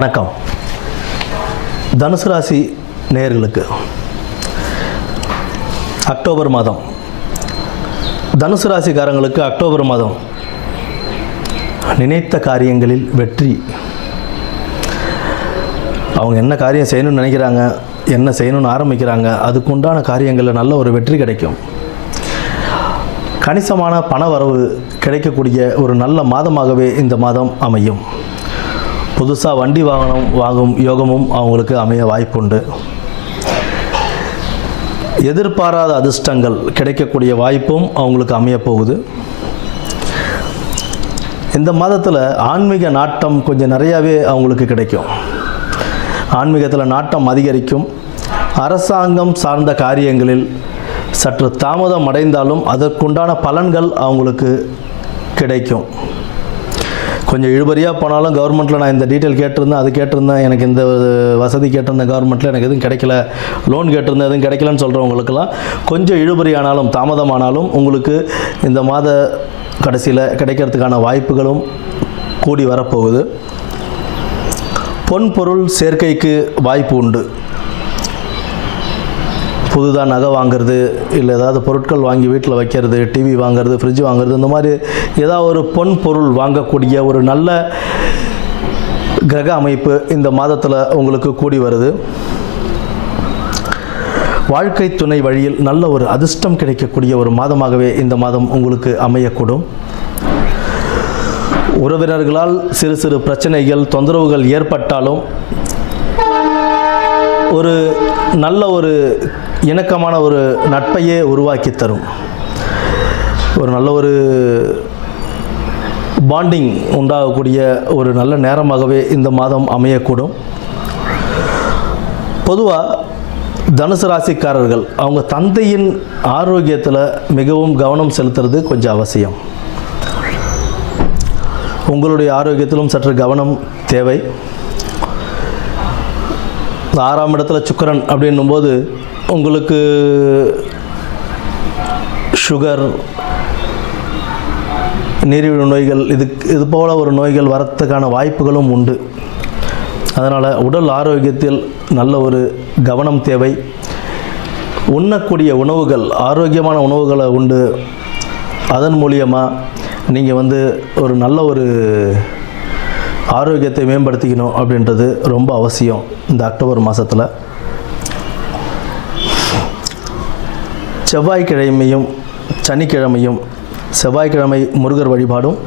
வணக்கம். தனுசு ராசி நேயர்களுக்கு அக்டோபர் மாதம். தனுசு ராசிக்காரங்களுக்கு அக்டோபர் மாதம். நினைத்த காரியங்களில் வெற்றி. அவங்க என்ன காரியம் செய்யணும்னு நினைக்கிறாங்க என்ன செய்யணும்னு ஆரம்பிக்கிறாங்க அதுக்குண்டான காரியங்களில் நல்ல ஒரு வெற்றி கிடைக்கும். கணிசமான பண வரவு கிடைக்கக்கூடிய ஒரு நல்ல மாதமாகவே இந்த மாதம் அமையும். புதுசாக வண்டி வாகனம் வாங்கும் யோகமும் அவங்களுக்கு அமைய வாய்ப்புண்டு. எதிர்பாராத அதிர்ஷ்டங்கள் கிடைக்கக்கூடிய வாய்ப்பும் அவங்களுக்கு அமையப்போகுது இந்த மாதத்தில் ஆன்மீக நாட்டம் கொஞ்சம் நிறையாவே அவங்களுக்கு கிடைக்கும். ஆன்மீகத்தில் நாட்டம் அதிகரிக்கும். அரசாங்கம் சார்ந்த காரியங்களில் சற்று தாமதம் அடைந்தாலும் அதற்குண்டான பலன்கள் அவங்களுக்கு கிடைக்கும். கொஞ்சம் இழுபறியாக போனாலும் கவர்மெண்ட்டில் நான் இந்த டீட்டெயில் கேட்டிருந்தேன் அது கேட்டிருந்தேன். எனக்கு இந்த வசதி கேட்டிருந்தேன் கவர்மெண்ட்டில் எனக்கு எதுவும் கிடைக்கல. லோன் கேட்டிருந்தேன் எதுவும் கிடைக்கலன்னு சொல்கிறவங்களுக்கெல்லாம் கொஞ்சம் இழுபறியானாலும் தாமதமானாலும் உங்களுக்கு இந்த மாத கடைசியில் கிடைக்கிறதுக்கான வாய்ப்புகளும் கூடி வரப்போகுது. பொன் பொருள் சேர்க்கைக்கு வாய்ப்பு உண்டு. புதுதாக நகை வாங்குறது இல்லை ஏதாவது பொருட்கள் வாங்கி வீட்டில் வைக்கிறது டிவி வாங்குறது ஃப்ரிட்ஜ் வாங்குறது இந்த மாதிரி ஏதாவது ஒரு பொன் பொருள் வாங்கக்கூடிய ஒரு நல்ல கிரக அமைப்பு இந்த மாதத்தில் உங்களுக்கு கூடி வருது. வாழ்க்கை துணை வழியில் நல்ல ஒரு அதிர்ஷ்டம் கிடைக்கக்கூடிய ஒரு மாதமாகவே இந்த மாதம் உங்களுக்கு அமையக்கூடும். உறவினர்களால் சிறு சிறு பிரச்சனைகள் தொந்தரவுகள் ஏற்பட்டாலும் ஒரு நல்ல ஒரு இணக்கமான ஒரு நட்பையே உருவாக்கி தரும். ஒரு நல்ல ஒரு பாண்டிங் உண்டாகக்கூடிய ஒரு நல்ல நேரமாகவே இந்த மாதம் அமையக்கூடும். பொதுவாக தனுசு ராசிக்காரர்கள் அவங்க தந்தையின் ஆரோக்கியத்தில் மிகவும் கவனம் செலுத்துறது கொஞ்சம் அவசியம். உங்களுடைய ஆரோக்கியத்திலும் சற்று கவனம் தேவை. ஆறாம் இடத்துல சுக்கரன் அப்படின்னும்போது உங்களுக்கு சுகர் நீரிழிவு நோய்கள் இது இது போல் ஒரு நோய்கள் வரத்துக்கான வாய்ப்புகளும் உண்டு. அதனால் உடல் ஆரோக்கியத்தில் நல்ல ஒரு கவனம் தேவை. உண்ணக்கூடிய உணவுகள் ஆரோக்கியமான உணவுகளை உண்டு. அதன் மூலியமாக நீங்கள் வந்து ஒரு நல்ல ஒரு ஆரோக்கியத்தை மேம்படுத்திக்கணும் அப்படின்றது ரொம்ப அவசியம் இந்த அக்டோபர் மாதத்தில் செவ்வாய்க்கிழமையும் சனிக்கிழமையும் செவ்வாய்க்கிழமை முருகர் வழிபாடும்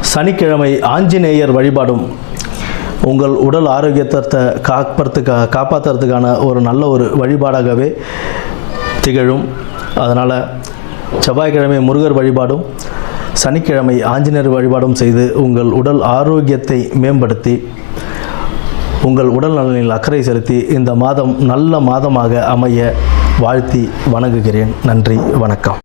சனிக்கிழமை ஆஞ்சநேயர் வழிபாடும் உங்கள் உடல் ஆரோக்கியத்தை காப்பறதுக்கா காப்பாற்றுறதுக்கான ஒரு நல்ல ஒரு வழிபாடாகவே திகழும். அதனால் செவ்வாய்க்கிழமை முருகர் வழிபாடும் சனிக்கிழமை ஆஞ்சநேயர் வழிபாடும் செய்து உங்கள் உடல் ஆரோக்கியத்தை மேம்படுத்தி உங்கள் உடல் நலனில் அக்கறை செலுத்தி இந்த மாதம் நல்ல மாதமாக அமைய வாழ்த்தி வணங்குகிறேன். நன்றி வணக்கம்.